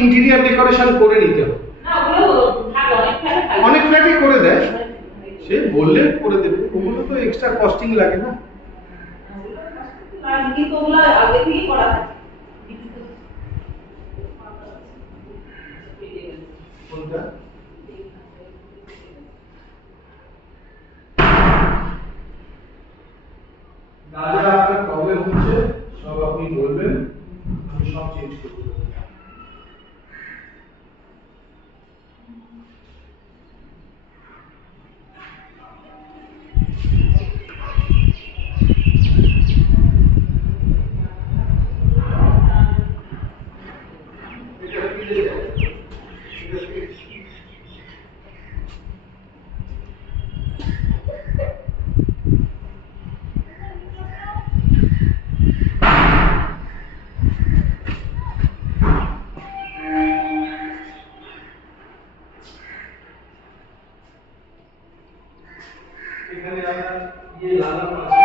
Interior decoration করে নিতে হবে। অনেক ফ্ল্যাটই করে দেয়, সে বললে করে দেবে, ওগুলো তো এক্সট্রা কস্টিং লাগে না। কিন্তু ওগুলো আগে থেকেই করা থাকে। কোনটা? যা যা আপনার প্রবলেম হচ্ছে সব আপনি বলবেন, আমি সব চেঞ্জ করে দেবো। এখানে আপনার ইয়ে লাগানো আছে।